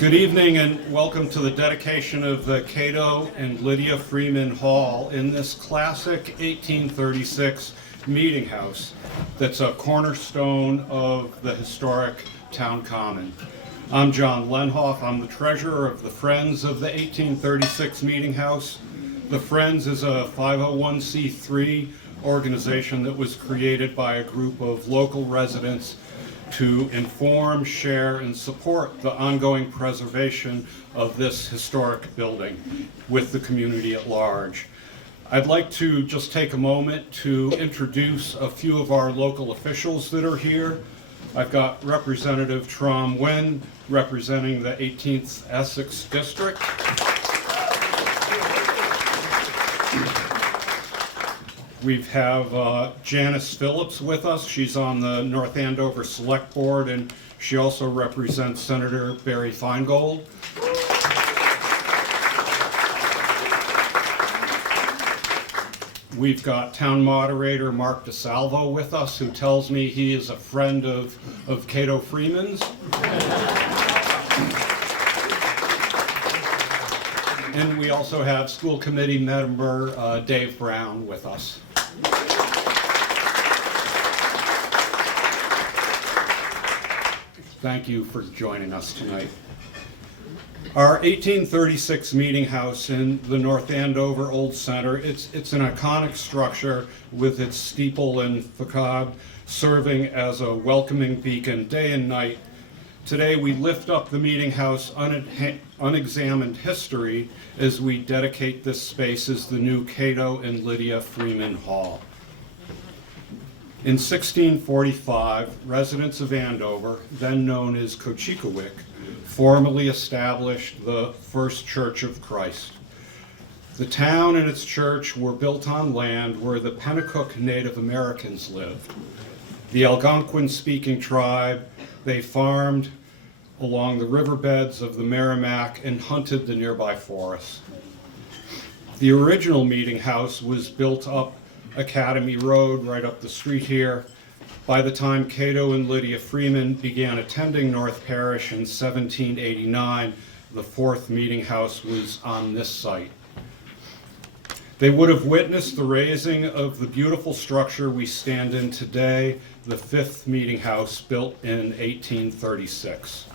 Good evening and welcome to the dedication of the Cato and Lydia Freeman Hall in this classic 1836 meeting house that's a cornerstone of the historic town common. I'm John Lenhoff. I'm the treasurer of the Friends of the 1836 Meeting House. The Friends is a 501c3 organization that was created by a group of local residents to inform, share, and support the ongoing preservation of this historic building with the community at large. I'd like to just take a moment to introduce a few of our local officials that are here. I've got Representative Trom Nguyen representing the 18th Essex District. We have Janice Phillips with us. She's on the North Andover Select Board, and she also represents Senator Barry Feingold. We've got Town Moderator Mark DeSalvo with us, who tells me he is a friend of Cato Freeman's. And we also have School Committee member Dave Brown with us. Thank you for joining us tonight. Our 1836 meeting house in the North Andover Old Center, it's an iconic structure with its steeple and facade serving as a welcoming beacon day and night. Today we lift up the meeting house unexamined history as we dedicate this space as the new Cato and Lydia Freeman Hall. In 1645, residents of Andover, then known as Cochequawick, formally established the First Church of Christ. The town and its church were built on land where the Pennacook Native Americans lived. The Algonquin-speaking tribe, they farmed along the riverbeds of the Merrimack and hunted the nearby forests. The original meeting house was built up Academy Road, right up the street here. By the time Cato and Lydia Freeman began attending North Parish in 1789, the fourth meeting house was on this site. They would have witnessed the raising of the beautiful structure we stand in today, the fifth meeting house built in 1836.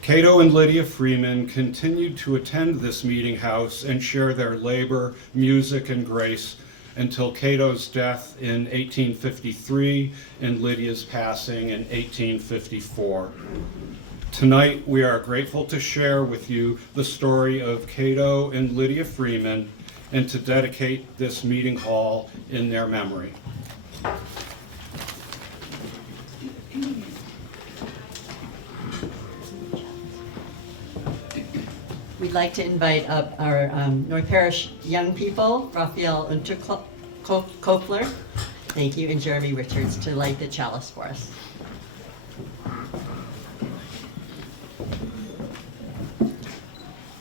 Cato and Lydia Freeman continued to attend this meeting house and share their labor, music, and grace until Cato's death in 1853 and Lydia's passing in 1854. Tonight, we are grateful to share with you the story of Cato and Lydia Freeman and to dedicate this meeting hall in their memory. We'd like to invite up our North Parish young people, Raphael Unterkopfler, thank you, and Jeremy Richards to light the chalice for us.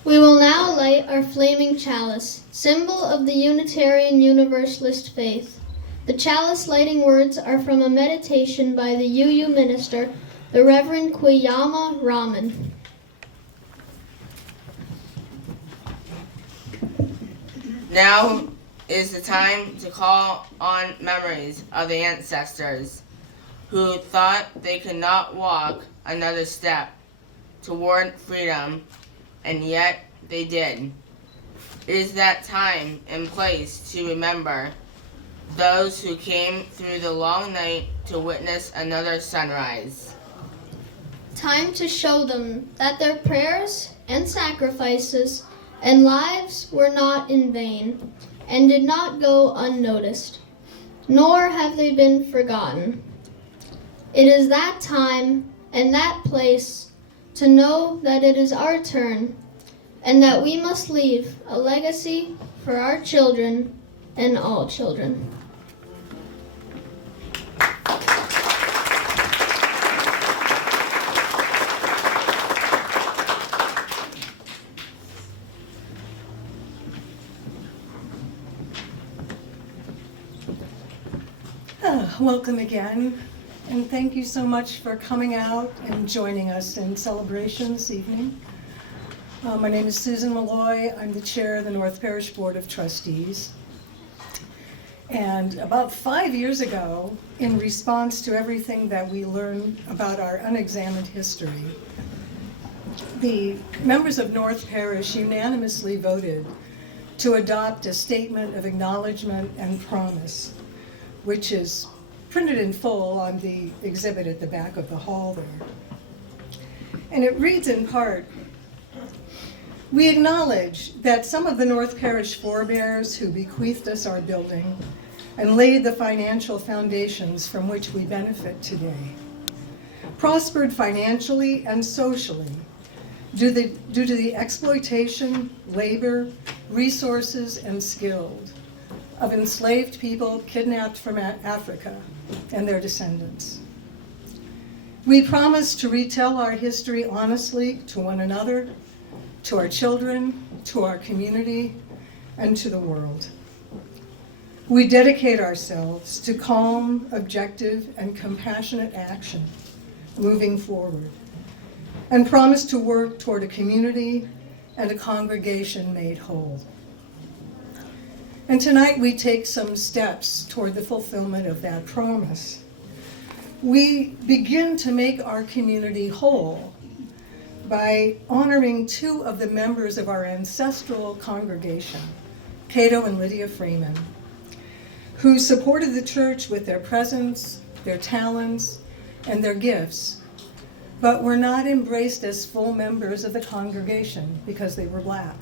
We will now light our flaming chalice, symbol of the Unitarian Universalist faith. The chalice lighting words are from a meditation by the UU minister, the Reverend Kwiyama Raman. Now is the time to call on memories of the ancestors who thought they could not walk another step toward freedom, and yet they did. It is that time and place to remember those who came through the long night to witness another sunrise. Time to show them that their prayers and sacrifices and lives were not in vain, and did not go unnoticed, nor have they been forgotten. It is that time and that place to know that it is our turn, and that we must leave a legacy for our children and all children. Welcome again. and thank you so much for coming out and joining us in celebration this evening. My name is Susan Malloy. I'm the chair of the North Parish Board of Trustees. And about 5 years ago, in response to everything that we learned about our unexamined history, the members of North Parish unanimously voted to adopt a statement of acknowledgement and promise, which is printed in full on the exhibit at the back of the hall there. And it reads in part, "We acknowledge that some of the North Parish forebears who bequeathed us our building and laid the financial foundations from which we benefit today prospered financially and socially due to the exploitation, labor, resources, and skills of enslaved people kidnapped from Africa and their descendants. We promise to retell our history honestly to one another, to our children, to our community, and to the world. We dedicate ourselves to calm, objective, and compassionate action moving forward, and promise to work toward a community and a congregation made whole." And tonight we take some steps toward the fulfillment of that promise. We begin to make our community whole by honoring two of the members of our ancestral congregation, Cato and Lydia Freeman, who supported the church with their presence, their talents, and their gifts, but were not embraced as full members of the congregation because they were Black.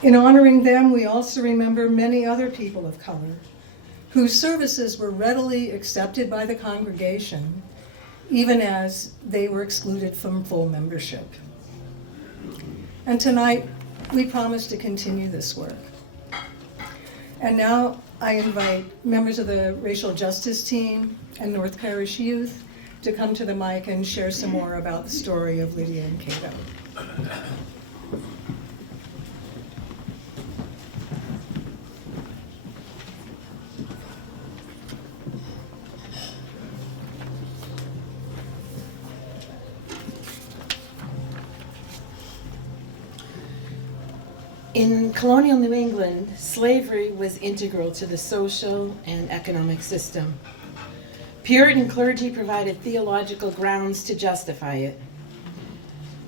In honoring them, we also remember many other people of color whose services were readily accepted by the congregation, even as they were excluded from full membership. And tonight, we promise to continue this work. And now I invite members of the Racial Justice Team and North Parish Youth to come to the mic and share some more about the story of Lydia and Cato. In colonial New England, slavery was integral to the social and economic system. Puritan clergy provided theological grounds to justify it.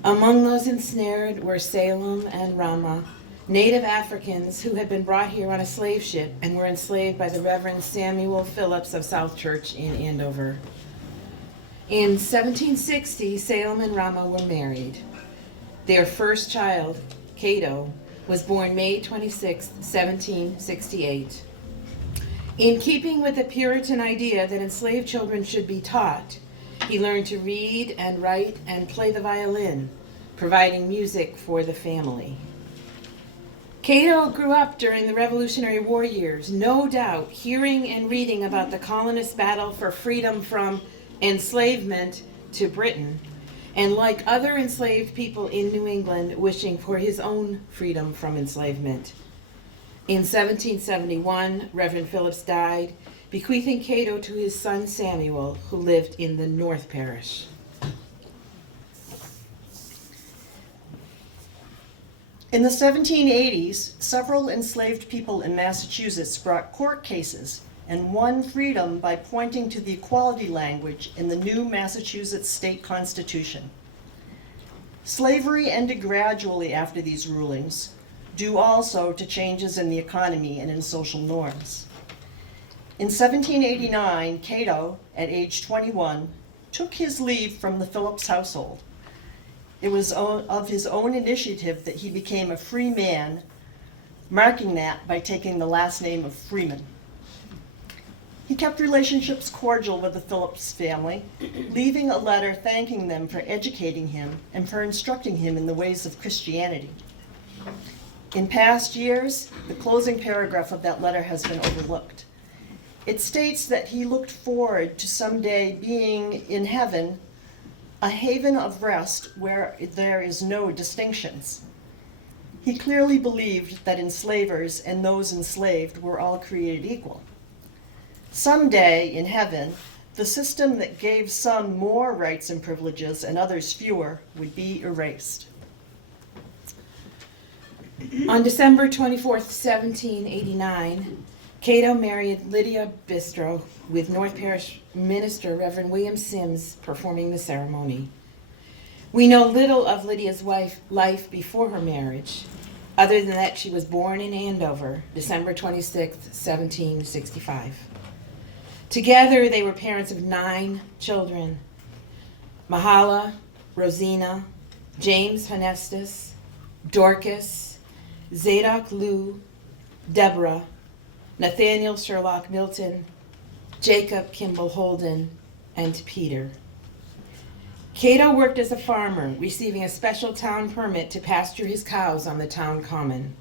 Among those ensnared were Salem and Ramah, native Africans who had been brought here on a slave ship and were enslaved by the Reverend Samuel Phillips of South Church in Andover. In 1760, Salem and Ramah were married. Their first child, Cato, was born May 26, 1768. In keeping with the Puritan idea that enslaved children should be taught, he learned to read and write and play the violin, providing music for the family. Cato grew up during the Revolutionary War years, no doubt hearing and reading about the colonists' battle for freedom from enslavement to Britain, and like other enslaved people in New England, wishing for his own freedom from enslavement. In 1771, Reverend Phillips died, bequeathing Cato to his son Samuel, who lived in the North Parish. In the 1780s, several enslaved people in Massachusetts brought court cases and won freedom by pointing to the equality language in the new Massachusetts state constitution. Slavery ended gradually after these rulings, due also to changes in the economy and in social norms. In 1789, Cato, at age 21, took his leave from the Phillips household. It was of his own initiative that he became a free man, marking that by taking the last name of Freeman. He kept relationships cordial with the Phillips family, leaving a letter thanking them for educating him and for instructing him in the ways of Christianity. In past years, the closing paragraph of that letter has been overlooked. It states that he looked forward to someday being in heaven, a haven of rest where there is no distinctions. He clearly believed that enslavers and those enslaved were all created equal. Someday in heaven, the system that gave some more rights and privileges and others fewer would be erased. On December 24th, 1789, Cato married Lydia Bistro, with North Parish minister Reverend William Sims performing the ceremony. We know little of Lydia's life before her marriage, other than that she was born in Andover, December 26, 1765. Together, they were parents of 9 children: Mahala, Rosina, James Honestus, Dorcas, Zadok Lou, Deborah, Nathaniel Sherlock Milton, Jacob Kimball Holden, and Peter. Cato worked as a farmer, receiving a special town permit to pasture his cows on the town common.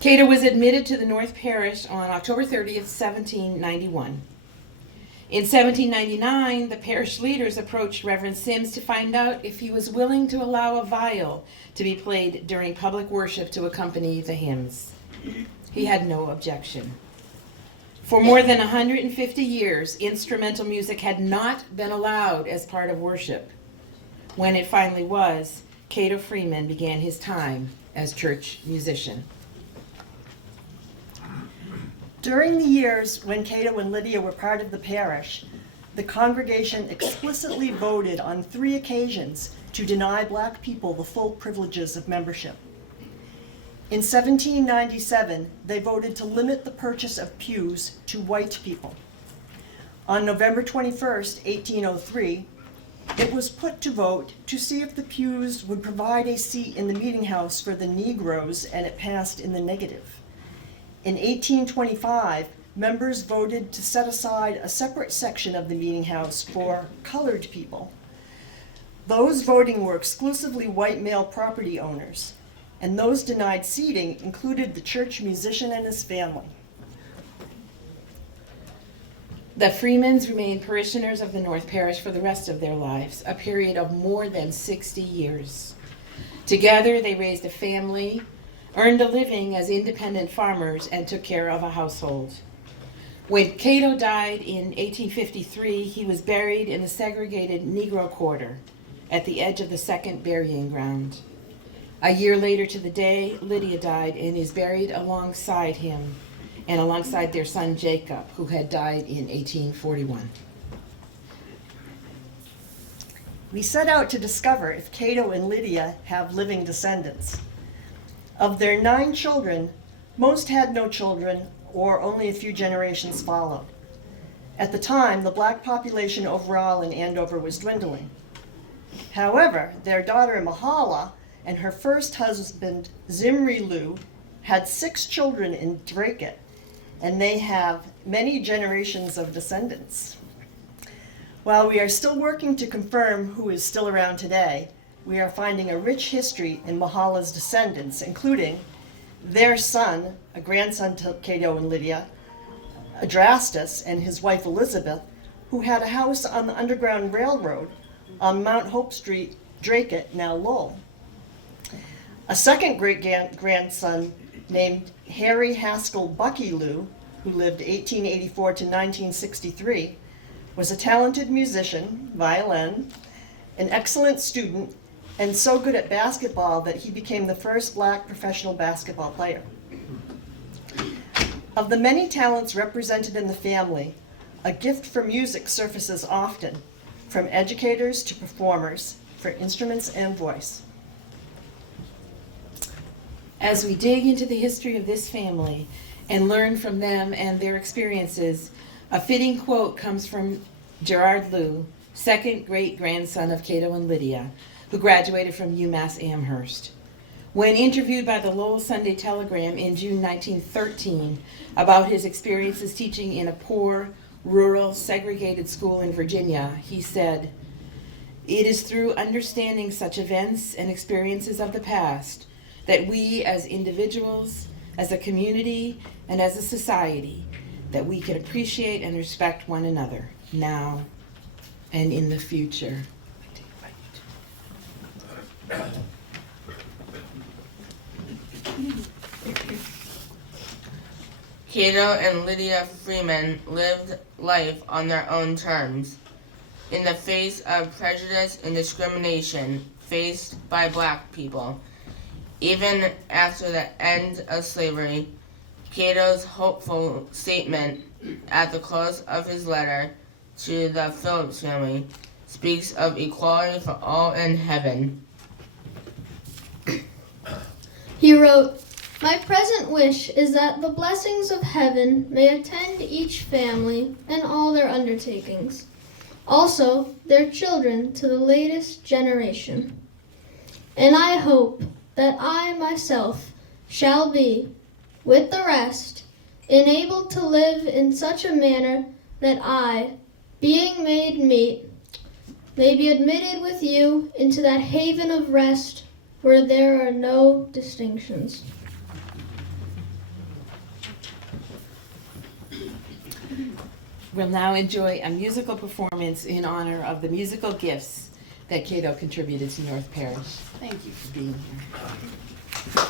Cato was admitted to the North Parish on October 30th, 1791. In 1799, the parish leaders approached Reverend Sims to find out if he was willing to allow a viol to be played during public worship to accompany the hymns. He had no objection. For more than 150 years, instrumental music had not been allowed as part of worship. When it finally was, Cato Freeman began his time as church musician. During the years when Cato and Lydia were part of the parish, the congregation explicitly voted on 3 occasions to deny Black people the full privileges of membership. In 1797, they voted to limit the purchase of pews to white people. On November 21st, 1803, it was put to vote to see if the pews would provide a seat in the meeting house for the Negroes, and it passed in the negative. In 1825, members voted to set aside a separate section of the meeting house for colored people. Those voting were exclusively white male property owners, and those denied seating included the church musician and his family. The Freemans remained parishioners of the North Parish for the rest of their lives, a period of more than 60 years. Together, they raised a family, earned a living as independent farmers, and took care of a household. When Cato died in 1853, he was buried in the segregated Negro quarter at the edge of the second burying ground. A year later to the day, Lydia died and is buried alongside him and alongside their son Jacob, who had died in 1841. We set out to discover if Cato and Lydia have living descendants. Of their 9 children, most had no children or only a few generations followed. At the time, the Black population overall in Andover was dwindling. However, their daughter Mahala and her first husband, Zimri Lou, had 6 children in Dracut, and they have many generations of descendants. While we are still working to confirm who is still around today, we are finding a rich history in Mahala's descendants, including their son, a grandson to Cato and Lydia, Adrastus, and his wife Elizabeth, who had a house on the Underground Railroad on Mount Hope Street, Dracut, now Lowell. A second great-grandson named Harry Haskell Bucky Lou, who lived 1884 to 1963, was a talented musician, violin, an excellent student, and so good at basketball that he became the first Black professional basketball player. Of the many talents represented in the family, a gift for music surfaces often, from educators to performers, for instruments and voice. As we dig into the history of this family and learn from them and their experiences, a fitting quote comes from Gerard Lou, second great-grandson of Cato and Lydia, who graduated from UMass Amherst. When interviewed by the Lowell Sunday Telegram in June 1913 about his experiences teaching in a poor, rural, segregated school in Virginia, he said, "It is through understanding such events and experiences of the past that we as individuals, as a community, and as a society, that we can appreciate and respect one another now and in the future." Cato and Lydia Freeman lived life on their own terms, in the face of prejudice and discrimination faced by black people. Even after the end of slavery, Cato's hopeful statement at the close of his letter to the Phillips family speaks of equality for all in heaven. He wrote, "My present wish is that the blessings of heaven may attend each family and all their undertakings, also their children to the latest generation. And I hope that I myself shall be, with the rest, enabled to live in such a manner that I, being made meet, may be admitted with you into that haven of rest where there are no distinctions." We'll now enjoy a musical performance in honor of the musical gifts that Cato contributed to North Parish. Thank you for being here.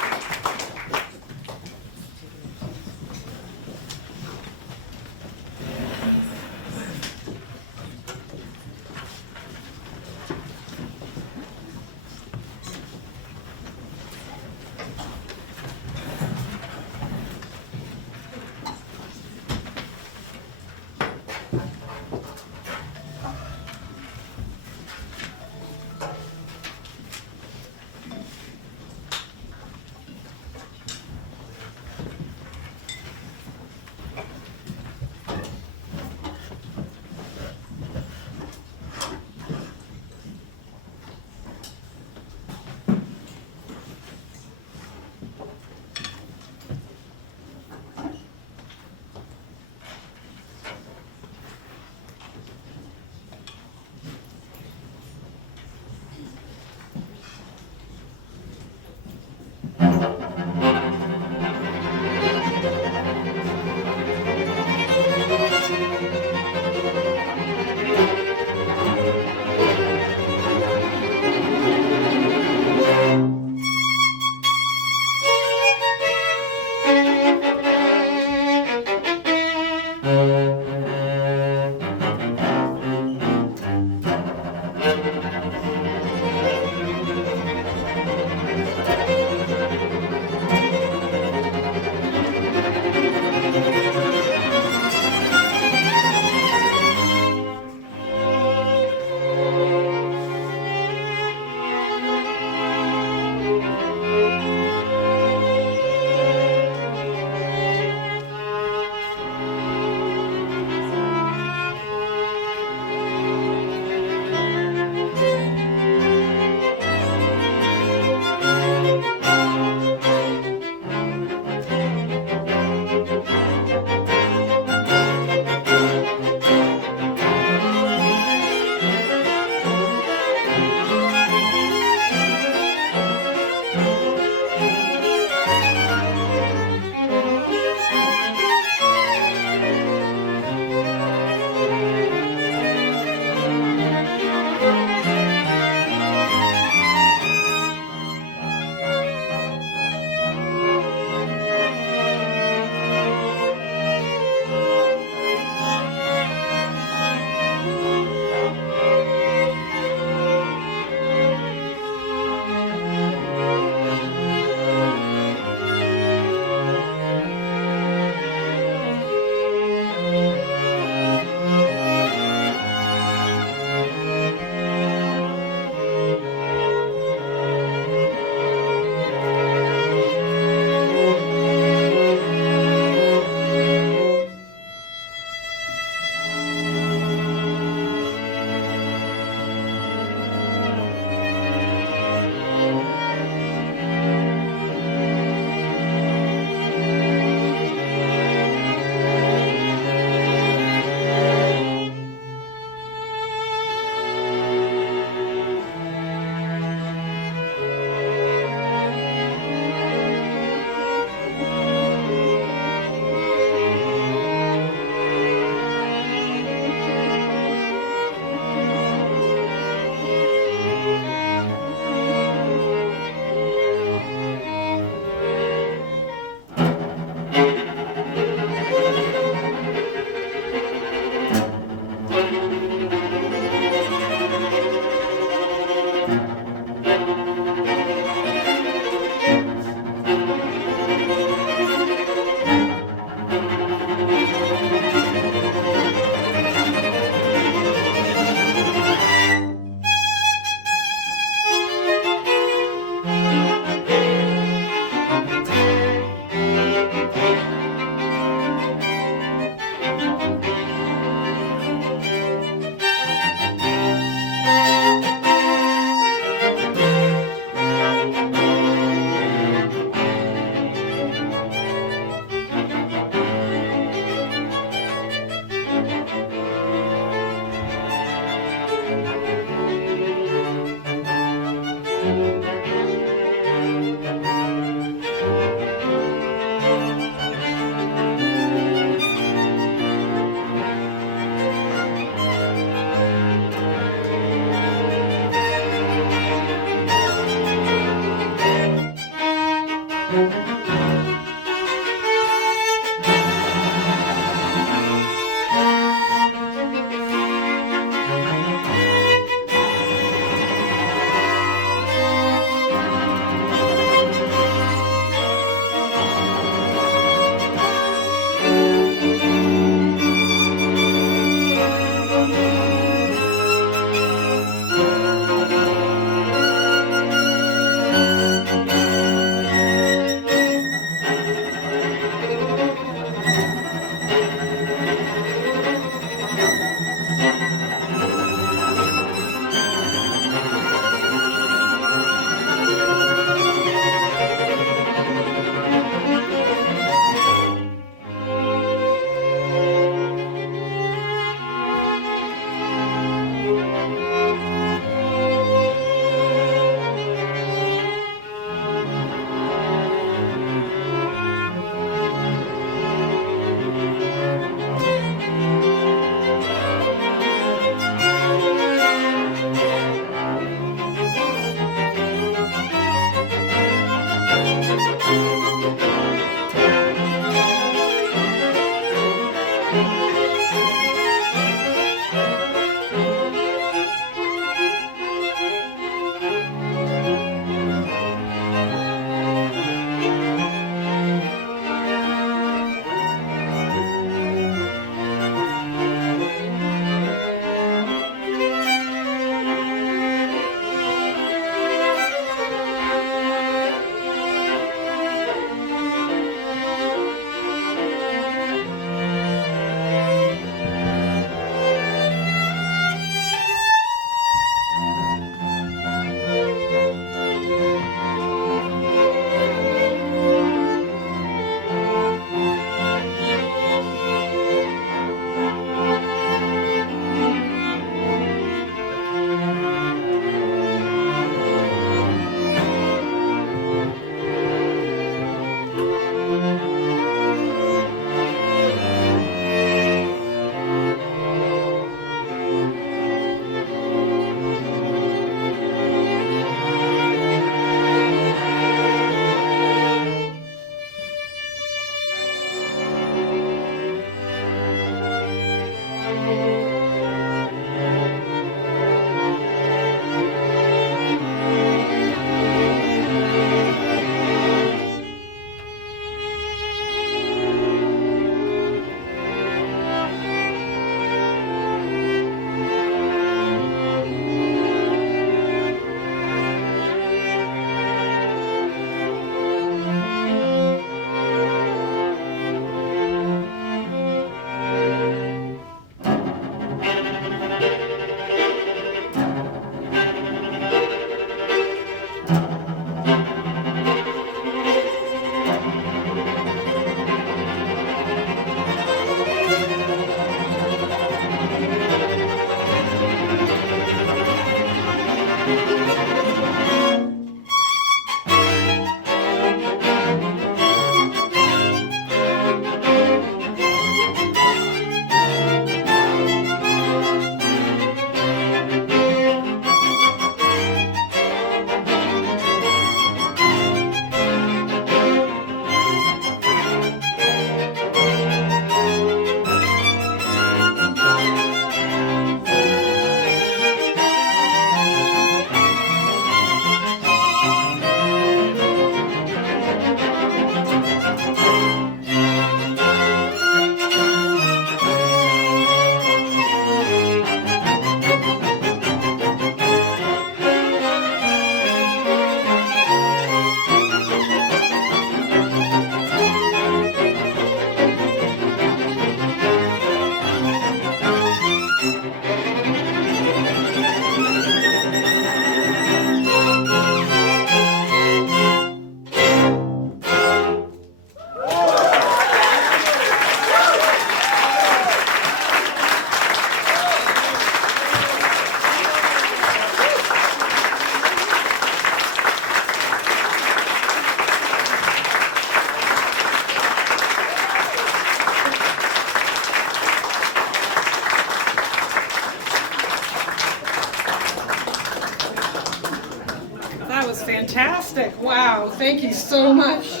fantastic. Wow, thank you so much.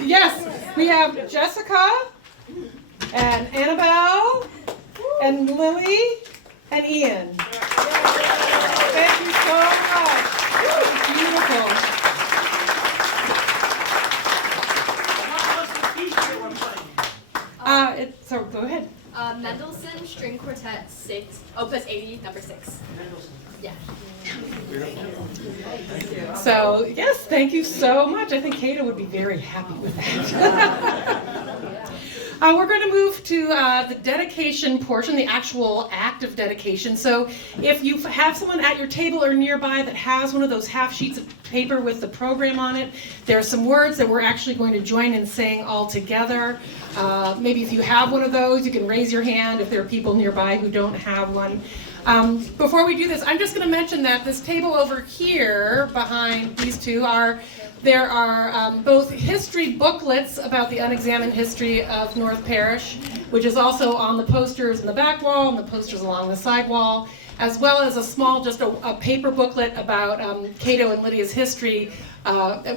Yes, we have Jessica and Annabelle and Lily and Ian. Thank you so much. Beautiful. So go ahead. Mendelssohn String Quartet 6, Opus 80, number 6. Yeah. So, yes, thank you so much. I think Cato would be very happy with that. We're going to move to the dedication portion, the actual act of dedication. So if you have someone at your table or nearby that has one of those half sheets of paper with the program on it, there are some words that we're actually going to join in saying all together. Maybe if you have one of those, you can raise your hand if there are people nearby who don't have one. Before we do this, I'm just going to mention that this table over here behind these two there are both history booklets about the unexamined history of North Parish, which is also on the posters in the back wall and the posters along the side wall, as well as a small, just a paper booklet about Cato and Lydia's history,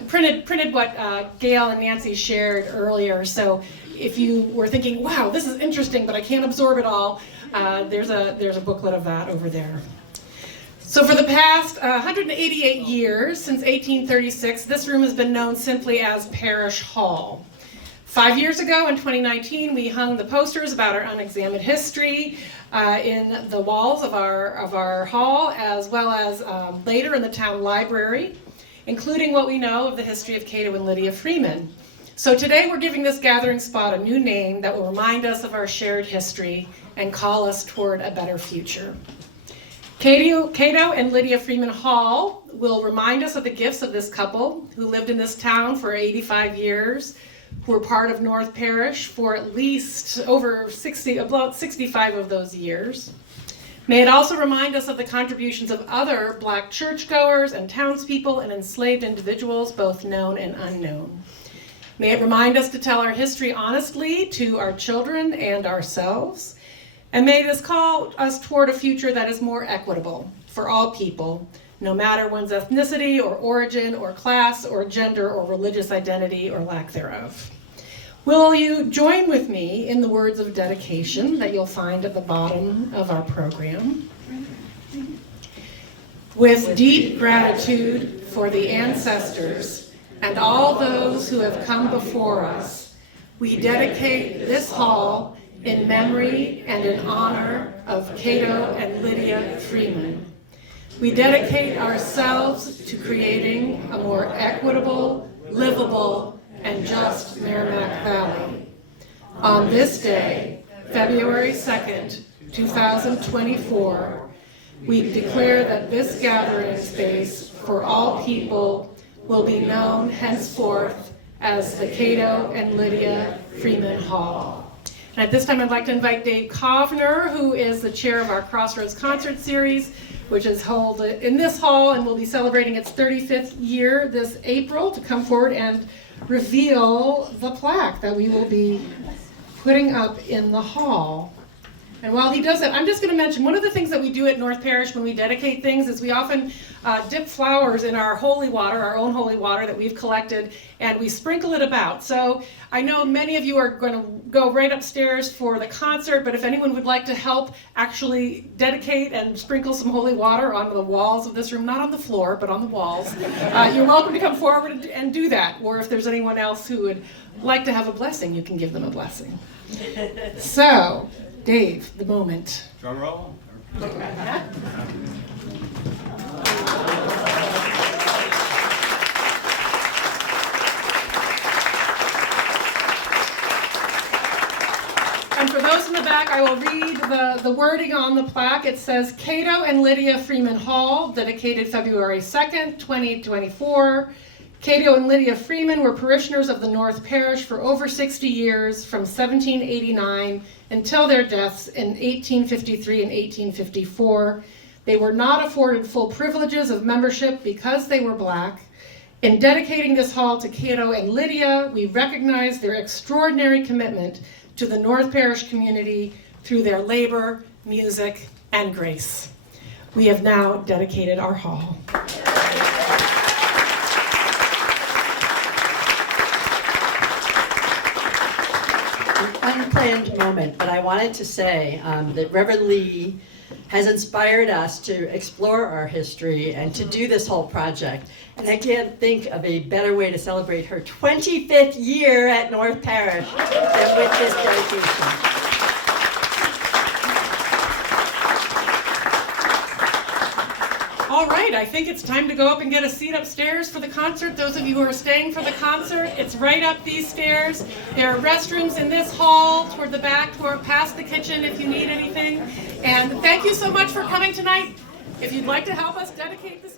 printed what Gail and Nancy shared earlier. So if you were thinking, wow, this is interesting, but I can't absorb it all, there's a booklet of that over there. So for the past 188 years, since 1836, this room has been known simply as Parish Hall. 5 years ago, in 2019, we hung the posters about our unexamined history in the walls of our hall, as well as later in the town library, including what we know of the history of Cato and Lydia Freeman. So today we're giving this gathering spot a new name that will remind us of our shared history and call us toward a better future. Cato and Lydia Freeman Hall will remind us of the gifts of this couple who lived in this town for 85 years, who were part of North Parish for at least about 65 of those years. May it also remind us of the contributions of other Black churchgoers and townspeople and enslaved individuals, both known and unknown. May it remind us to tell our history honestly to our children and ourselves. And may this call us toward a future that is more equitable for all people, no matter one's ethnicity or origin or class or gender or religious identity or lack thereof. Will you join with me in the words of dedication that you'll find at the bottom of our program? With deep gratitude for the ancestors and all those who have come before us, we dedicate this hall in memory and in honor of Cato and Lydia Freeman. We dedicate ourselves to creating a more equitable, livable, and just Merrimack Valley. On this day, February 2nd, 2024, we declare that this gathering space for all people will be known henceforth as the Cato and Lydia Freeman Hall. And at this time, I'd like to invite Dave Kovner, who is the chair of our Crossroads Concert Series, which is held in this hall and will be celebrating its 35th year this April, to come forward and reveal the plaque that we will be putting up in the hall. And while he does that, I'm just going to mention one of the things that we do at North Parish when we dedicate things is we often dip flowers in our holy water, our own holy water that we've collected, and we sprinkle it about. So I know many of you are going to go right upstairs for the concert, but if anyone would like to help actually dedicate and sprinkle some holy water on the walls of this room, not on the floor, but on the walls, you're welcome to come forward and do that. Or if there's anyone else who would like to have a blessing, you can give them a blessing. So, Dave, the moment. Drum roll. And for those in the back, I will read the wording on the plaque. It says, Cato and Lydia Freeman Hall, dedicated February 2nd, 2024. Cato and Lydia Freeman were parishioners of the North Parish for over 60 years, from 1789 until their deaths in 1853 and 1854. They were not afforded full privileges of membership because they were Black. In dedicating this hall to Cato and Lydia, we recognize their extraordinary commitment to the North Parish community through their labor, music, and grace. We have now dedicated our hall. unplanned moment, but I wanted to say that Reverend Lee has inspired us to explore our history and to do this whole project. And I can't think of a better way to celebrate her 25th year at North Parish than with this dedication. All right, I think it's time to go up and get a seat upstairs for the concert. Those of you who are staying for the concert, it's right up these stairs. There are restrooms in this hall toward the back, toward past the kitchen if you need anything. And thank you so much for coming tonight. If you'd like to help us dedicate this